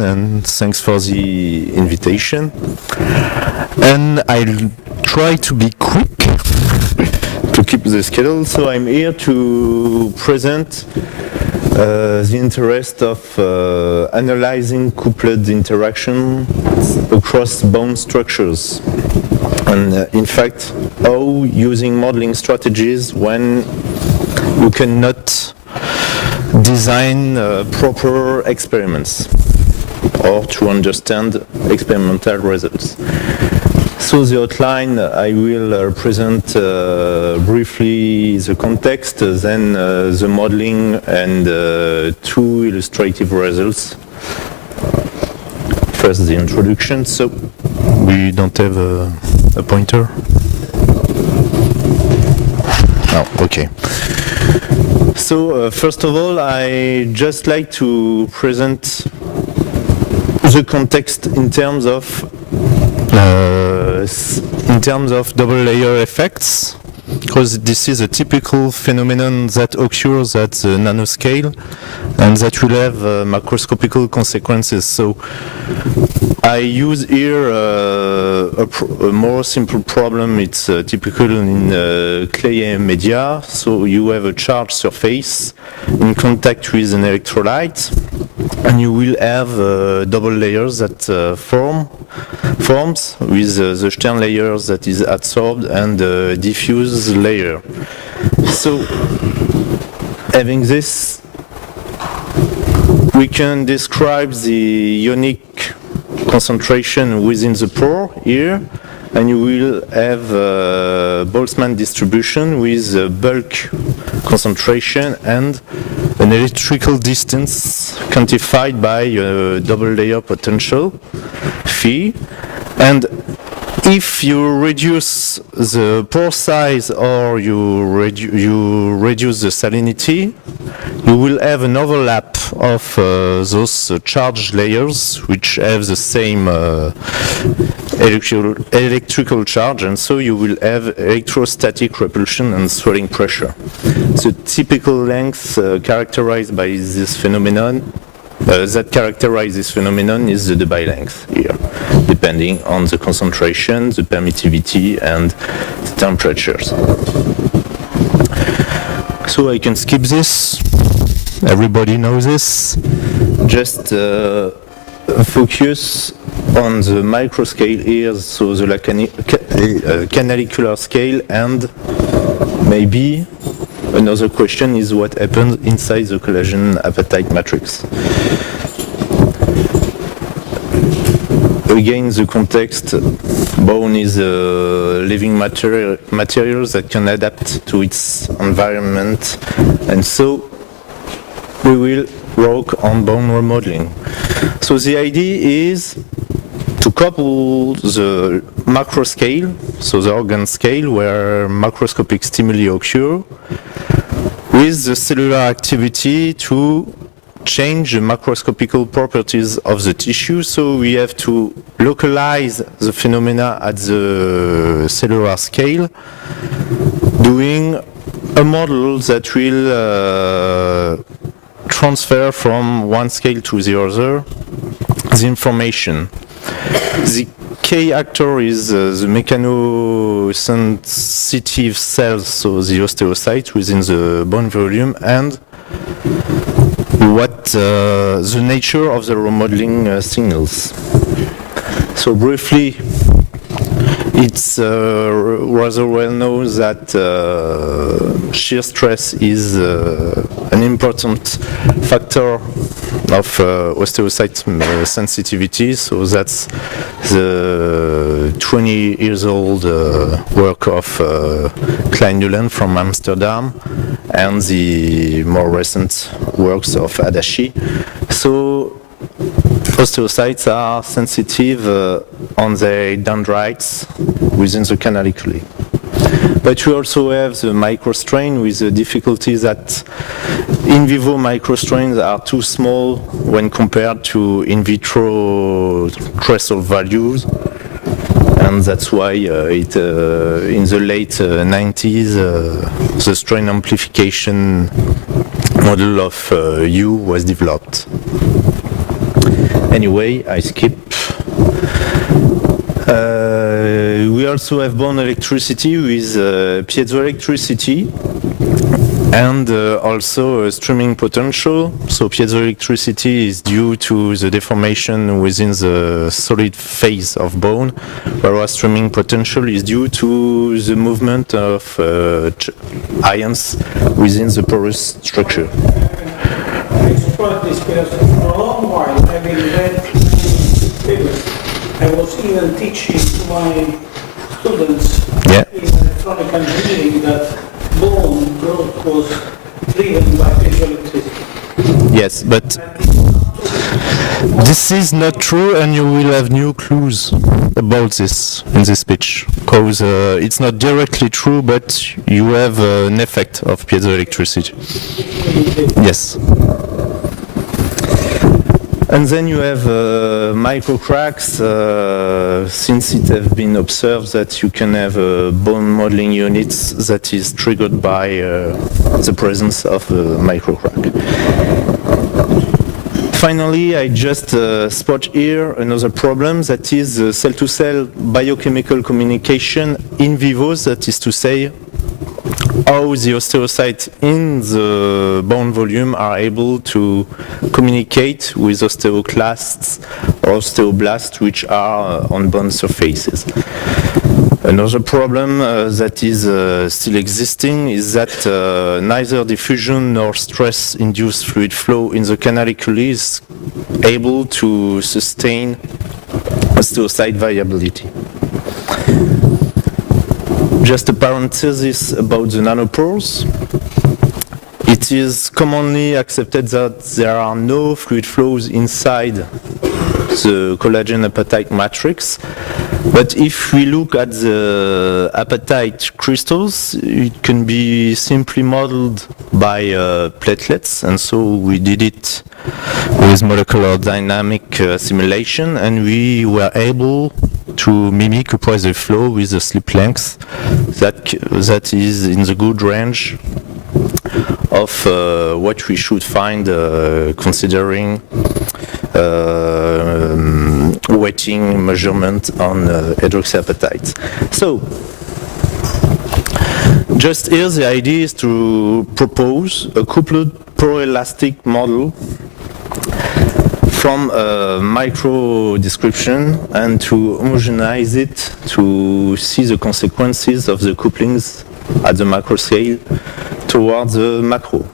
and thanks for the invitation. And I'll try to be quick to keep the schedule. So I'm here to present the interest of analyzing coupled interaction across bone structures. And in fact, how using modeling strategies when you cannot design proper experiments or to understand experimental results. So the outline, I will present briefly the context, then the modeling and two illustrative results. First the introduction, so we don't have a pointer. Oh, okay. So first of all, I just like to present the context in terms of double layer effects, because this is a typical phenomenon that occurs at the nanoscale and that will have macroscopical consequences. So I use here a more simple problem. It's typical in clay media. So you have a charged surface in contact with an electrolyte, and you will have double layers that forms with the Stern layers that is adsorbed and diffuse layer. So having this, we can describe the unique concentration within the pore here, and you will have Boltzmann distribution with bulk concentration and an electrical distance quantified by double layer potential phi. And if you reduce the pore size or you reduce the salinity, you will have an overlap of those charged layers which have the same electrical charge, and so you will have electrostatic repulsion and swelling pressure. The typical length characterized by this phenomenon that characterize this phenomenon is the Debye length here, depending on the concentration, the permittivity, and the temperatures. So I can skip this. Everybody knows this. Just focus on the microscale here, so the canalicular scale, and maybe another question is what happens inside the collagen apatite matrix. Again, the context, bone is a living material that can adapt to its environment, and so we will work on bone remodeling. So the idea is to couple the macroscale, so the organ scale where macroscopic stimuli occur, with the cellular activity to change the macroscopical properties of the tissue. So we have to localize the phenomena at the cellular scale, doing a model that will transfer from one scale to the other the information. The key actor is the mechanosensitive cells, so the osteocytes within the bone volume, and what the nature of the remodeling signals. So briefly, it's rather well known that shear stress is an important factor of osteocyte sensitivity. So that's the 20 years old work of Klein-Nuland from Amsterdam and the more recent works of Adachi. So osteocytes are sensitive on the dendrites within the canaliculi. But we also have the microstrain with the difficulty that in vivo microstrains are too small when compared to in vitro threshold values. And that's why in the late 90s, the strain amplification model of U was developed. Anyway, I skip. We also have bone electricity with piezoelectricity and also streaming potential. So piezoelectricity is due to the deformation within the solid phase of bone, whereas streaming potential is due to the movement of ions within the porous structure. I support this because for a long while I've been read papers. I was even teaching to my students in electronic engineering that bone growth was driven by piezoelectricity. Yes, but this is not true, and you will have new clues about this in this speech, because it's not directly true, but you have an effect of piezoelectricity. Yes. And then you have micro cracks, since it has been observed that you can have bone modeling units that is triggered by the presence of a micro crack. Finally, I just spot here another problem, that is cell-to-cell biochemical communication in vivo, that is to say, how the osteocytes in the bone volume are able to communicate with osteoclasts or osteoblasts which are on bone surfaces. Another problem that is still existing is that neither diffusion nor stress-induced fluid flow in the canaliculi is able to sustain osteocyte viability. Just a parenthesis about the nanopores. It is commonly accepted that there are no fluid flows inside the collagen apatite matrix, but if we look at the apatite crystals, it can be simply modeled by platelets, and so we did it with molecular dynamic simulation, and we were able to mimic a Poiseuille flow with a slip length that is in the good range of what we should find considering weighting measurement on hydroxyapatites. So, just here the idea is to propose a coupled poroelastic model from a micro description and to homogenize it to see the consequences of the couplings at the macro scale towards the macro.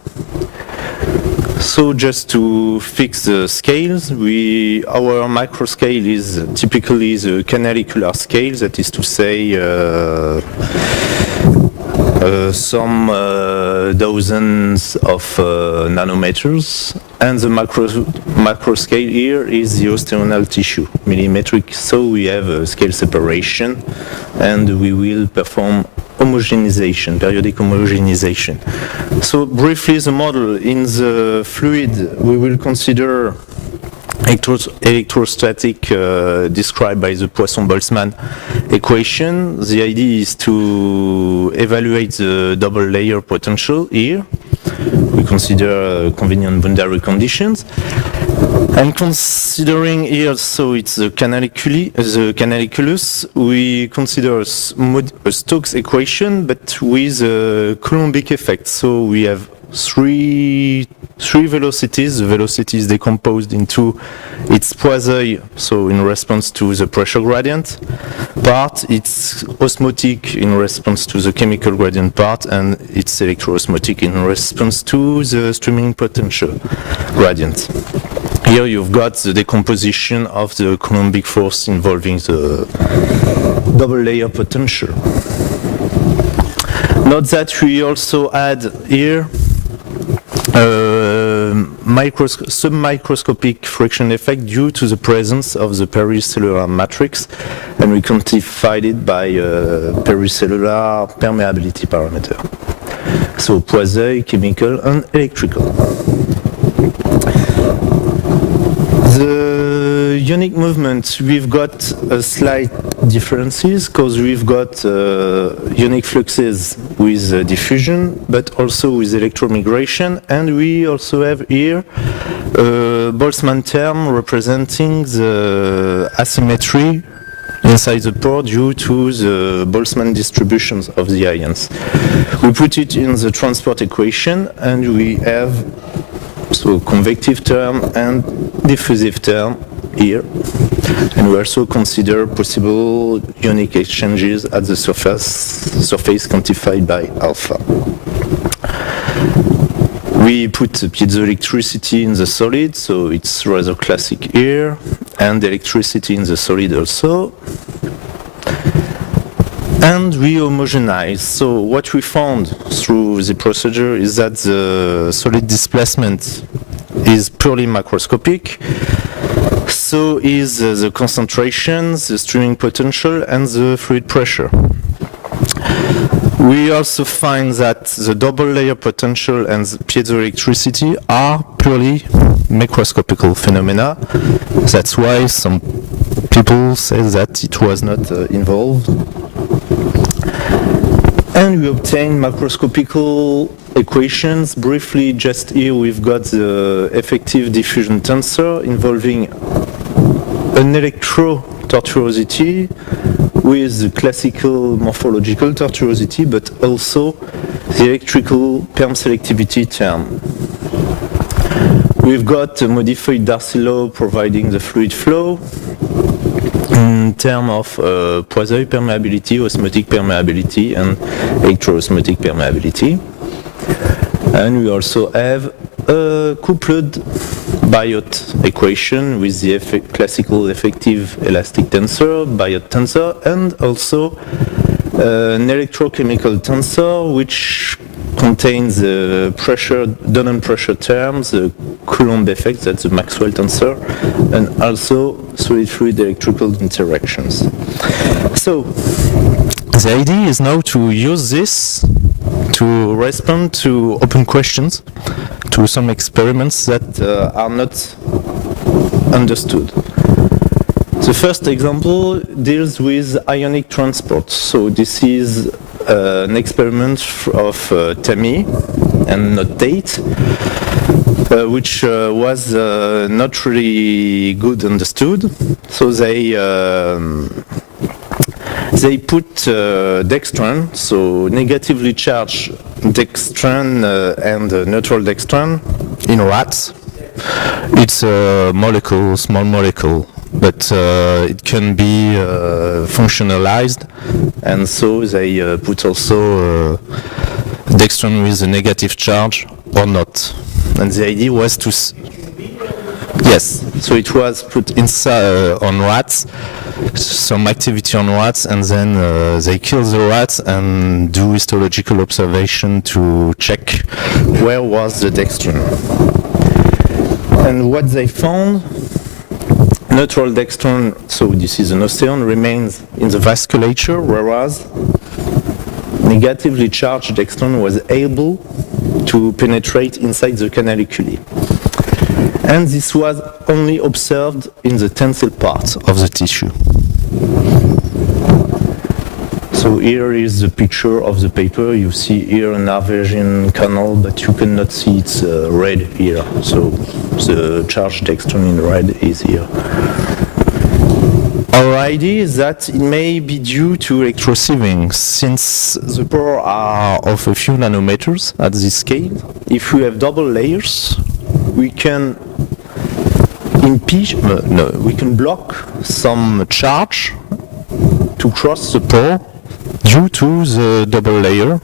So just to fix the scales, our macroscale is typically the canalicular scale, that is to say some dozens of nanometers, and the macro scale here is the osteonal tissue, millimetric, so we have a scale separation and we will perform homogenization, periodic homogenization. So briefly the model, in the fluid we will consider electrostatic described by the Poisson-Boltzmann equation. The idea is to evaluate the double layer potential here. We consider convenient boundary conditions. And considering here, so it's the canaliculus, we consider a Stokes equation, but with a Coulombic effect. So we have three velocities. The velocity is decomposed into its Poiseuille, so in response to the pressure gradient part, it's osmotic in response to the chemical gradient part, and it's electroosmotic in response to the streaming potential gradient. Here you've got the decomposition of the Coulombic force involving the double layer potential. Note that we also add here submicroscopic friction effect due to the presence of the pericellular matrix, and we quantified it by pericellular permeability parameter. So Poiseuille, chemical and electrical. The ionic movement, we've got slight differences because we've got ionic fluxes with diffusion, but also with electromigration, and we also have here a Boltzmann term representing the asymmetry inside the pore due to the Boltzmann distributions of the ions. We put it in the transport equation, and we have convective term and diffusive term here, and we also consider possible ionic exchanges at the surface quantified by alpha. We put piezoelectricity in the solid, so it's rather classic here, and electricity in the solid also. And we homogenize. So what we found through the procedure is that the solid displacement is purely macroscopic. So is the concentration, the streaming potential, and the fluid pressure. We also find that the double layer potential and the piezoelectricity are purely macroscopical phenomena. That's why some people say that it was not involved. And we obtain macroscopical equations. Briefly, just here we've got the effective diffusion tensor involving an electro-tortuosity with the classical morphological tortuosity, but also the electrical perm selectivity term. We've got a modified Darcy law providing the fluid flow in terms of Poiseuille permeability, osmotic permeability, and electroosmotic permeability. And we also have a coupled Biot equation with the classical effective elastic tensor, Biot tensor, and also an electrochemical tensor which contains the pressure, Donon pressure terms, the Coulomb effect, that's the Maxwell tensor, and also solid-fluid electrical interactions. So, the idea is now to use this to respond to open questions, to some experiments that are not understood. The first example deals with ionic transport. So this is an experiment of Tammy and not Tate, which was not really good understood. So they put dextran, so negatively charged dextran and neutral dextran in rats. It's a molecule, small molecule, but it can be functionalized, and so they put also dextran with a negative charge or not. And the idea was to yes, so it was put inside on rats, some activity on rats, and then they kill the rats and do histological observation to check where was the dextran. And what they found, neutral dextran, so this is an osteon, remains in the vasculature, whereas negatively charged dextran was able to penetrate inside the canaliculi. And this was only observed in the tensile part of the tissue. So here is the picture of the paper. You see here an Arvesian canal, but you cannot see it's red here. So the charged dextran in red is here. Our idea is that it may be due to electrosieving, since the pores are of a few nanometers at this scale. If we have double layers, we can we can block some charge to cross the pore due to the double layer,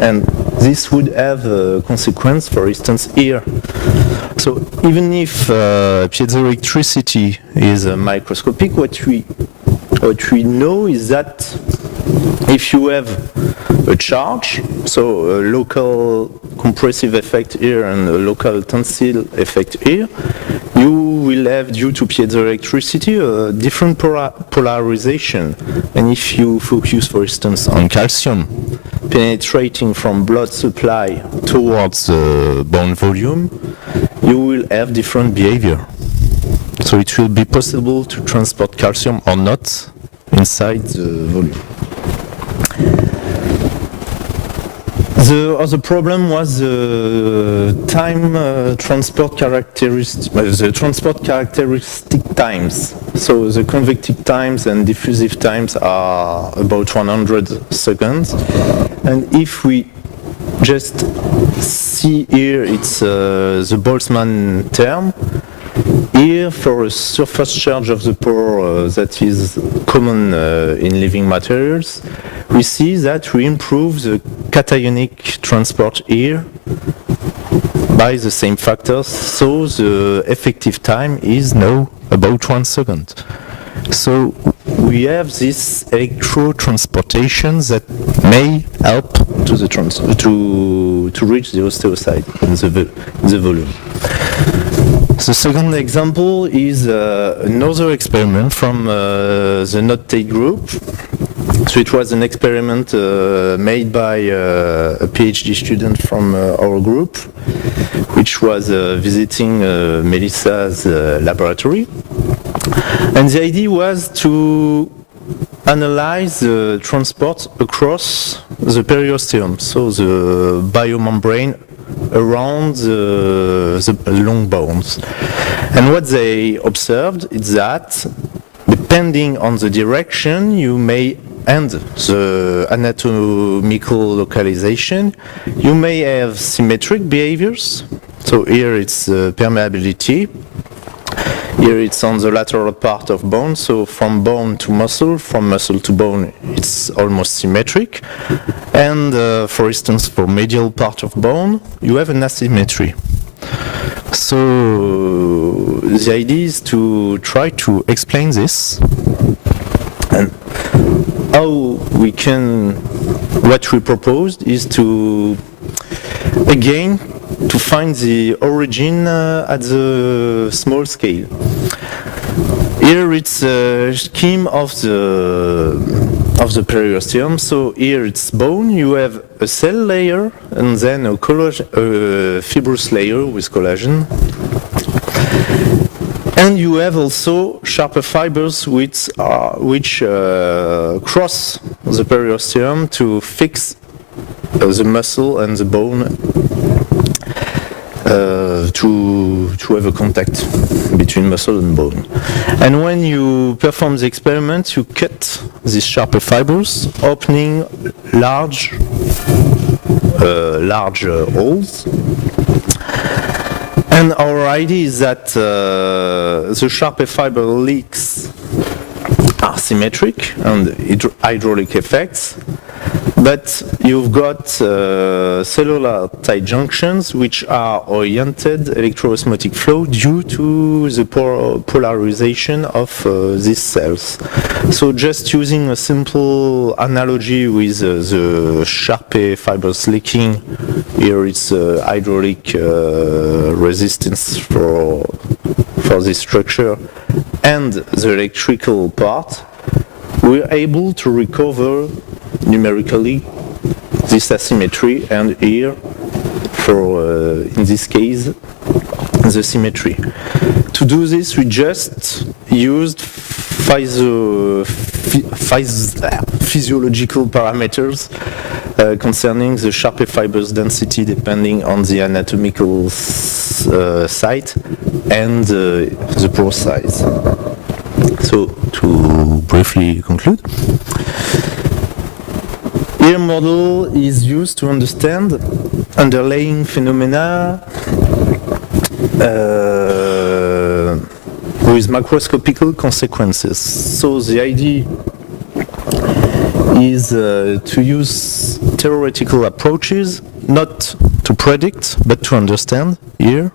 and this would have a consequence, for instance, here. So even if piezoelectricity is microscopic, what we know is that if you have a charge, so a local compressive effect here and a local tensile effect here, you will have, due to piezoelectricity, a different polarization. And if you focus, for instance, on calcium penetrating from blood supply towards the bone volume, you will have different behavior. So it will be possible to transport calcium or not inside the volume. The other problem was the time transport characteristic, the transport characteristic times. So the convective times and diffusive times are about 100 seconds. And if we just see here, it's the Boltzmann term. Here, for a surface charge of the pore that is common in living materials, we see that we improve the cationic transport here by the same factors, so the effective time is now about 1 second. So we have this electrotransportation that may help to the to reach the osteocyte in the volume. The second example is another experiment from the Not-Tate group. So it was an experiment made by a PhD student from our group, which was visiting Melissa's laboratory. And the idea was to analyze the transport across the periosteum, so the biomembrane around the long bones. And what they observed is that depending on the direction you may and the anatomical localization, you may have symmetric behaviors. So here it's permeability. Here it's on the lateral part of bone, so from bone to muscle, from muscle to bone, it's almost symmetric. And for instance, for medial part of bone, you have an asymmetry. So the idea is to try to explain this and how we can, what we proposed is to, again, to find the origin at the small scale. Here it's a scheme of the periosteum. So here it's bone, you have a cell layer and then a fibrous layer with collagen. And you have also sharper fibers which cross the periosteum to fix the muscle and the bone to have a contact between muscle and bone. And when you perform the experiment, you cut these sharper fibers, opening large holes. And our idea is that the sharper fiber leaks are symmetric and hydraulic effects, but you've got cellular tight junctions which are oriented electroosmotic flow due to the polarization of these cells. So just using a simple analogy with the sharper fibers leaking, here it's hydraulic resistance for this structure and the electrical part, we're able to recover numerically this asymmetry, and here, for in this case, the symmetry. To do this, we just used physiological parameters concerning the sharper fibers density depending on the anatomical site and the pore size. So, to briefly conclude, here model is used to understand underlying phenomena with macroscopical consequences. So the idea is to use theoretical approaches, not to predict, but to understand here.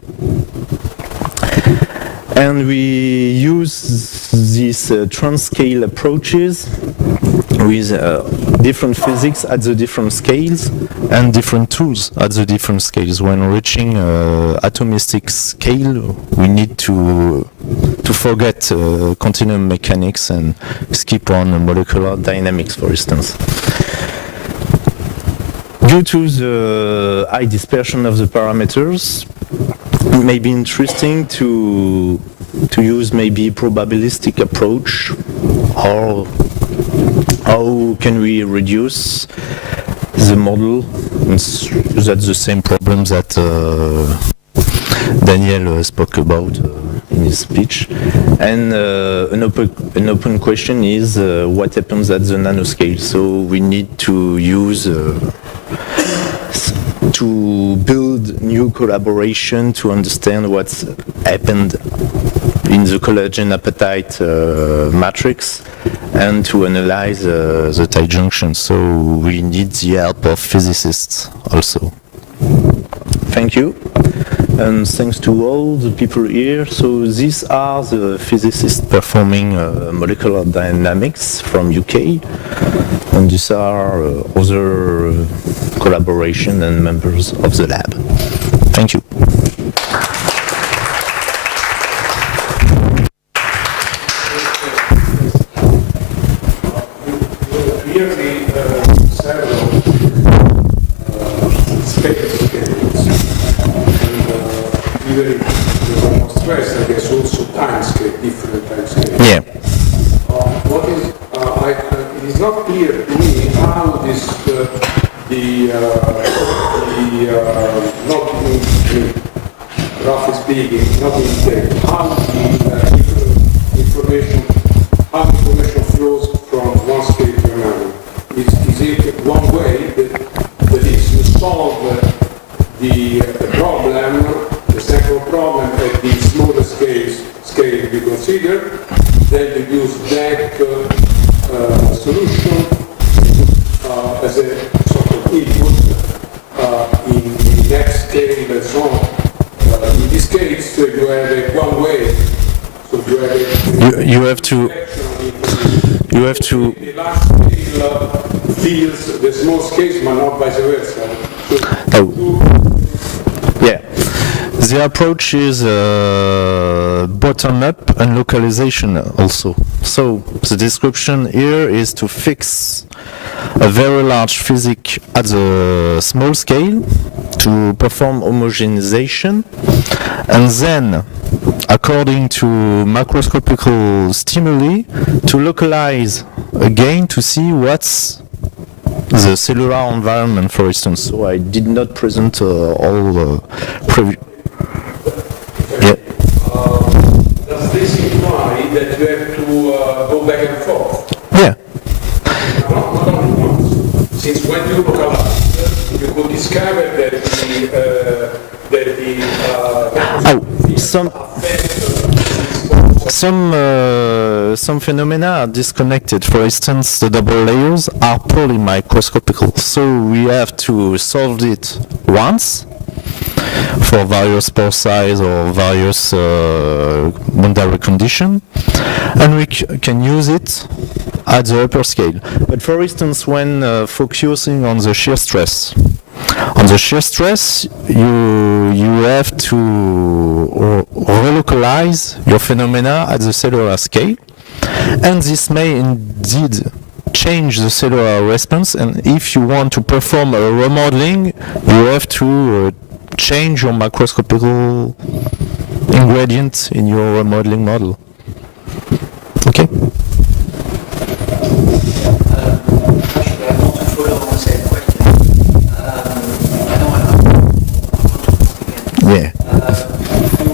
And we use these transcale approaches with different physics at the different scales and different tools at the different scales. When reaching atomistic scale, we need to forget continuum mechanics and skip on molecular dynamics, for instance. Due to the high dispersion of the parameters, it may be interesting to to use maybe probabilistic approach, or how can we reduce the model? That's the same problem that Daniel spoke about in his speech. And an open question is what happens at the nanoscale. So we need to use to build new collaboration to understand what's happened in the collagen appetite matrix and to analyze the tight junctions. So we need the help of physicists also. Thank you. And thanks to all the people here. So these are the physicists performing molecular dynamics from UK. And these are other collaboration and members of the lab. Thank you. Clearly, several space scales, and even the stress, I guess, also time scale, different time scales. Yeah. What is, it is not clear to me how this, not in, roughly speaking, not in detail, how the information flows from one scale to another. Is it one way that is you solve the problem, the central problem at the smaller scale we consider, then you use that solution as a sort of input in next scale and so on. In this case, you have a one way. So you have a You have to. The large scale feels the small scale, but not vice versa. Yeah. The approach is bottom-up and localization also. So the description here is to fix a very large physics at the small scale to perform homogenization, and then, according to macroscopical stimuli, to localize again to see what's the cellular environment, for instance. So I did not present all the previous. Yeah. Does this imply that you have to go back and forth? Yeah. Not only once. Since when you localize, you could discover that some phenomena are disconnected. For instance, the double layers are purely microscopical. So we have to solve it once for various pore size or various boundary condition, and we can use it at the upper scale. But for instance, when focusing on the shear stress, you have to relocalize your phenomena at the cellular scale, and this may indeed change the cellular response. And if you want to perform a remodeling, you have to change your macroscopical ingredient in your remodeling model. Okay? Actually, I want to follow on the same question. I don't want to Yeah. you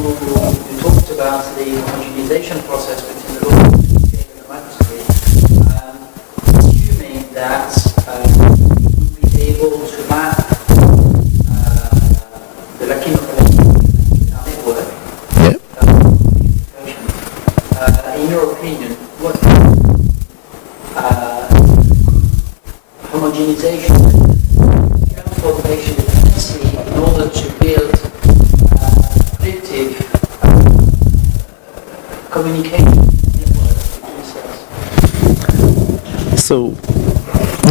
talked about the homogenization process between the local scale and the microscale. Assuming that you would be able to map the network. Yeah. In your opinion, what homogenization account for patient dependency in order to build predictive communication network between cells? So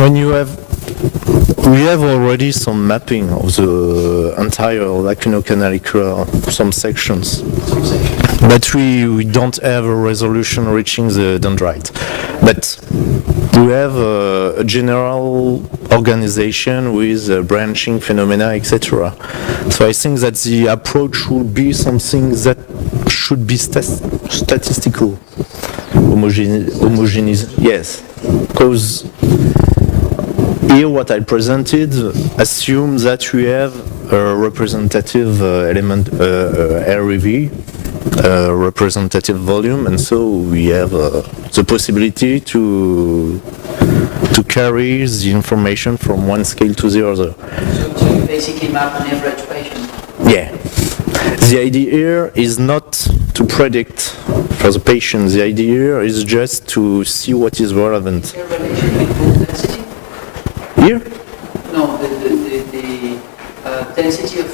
when we have already some mapping of the entire lacunocanalicular, some sections, but we don't have a resolution reaching the dendrite. But we have a general organization with branching phenomena, etc. So I think that the approach will be something that should be statistical. Homogeneous, yes. Because here what I presented assumes that we have a representative element, REV, representative volume, and so we have the possibility to carry the information from one scale to the other. So you basically map an average patient. Yeah. The idea here is not to predict for the patient. The idea here is just to see what is relevant. Is there a relation with bone density? Here? No, the density of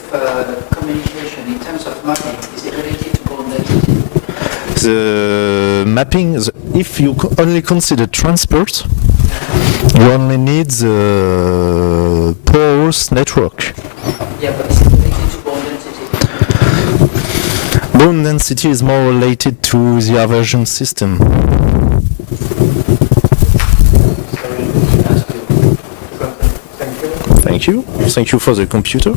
communication in terms of mapping, is it related to bone density? The mapping, if you only consider transport, you only need the porous network. Yeah, but is it related to bone density? Bone density is more related to the aversion system. Sorry to ask you. Thank you. Thank you for the computer.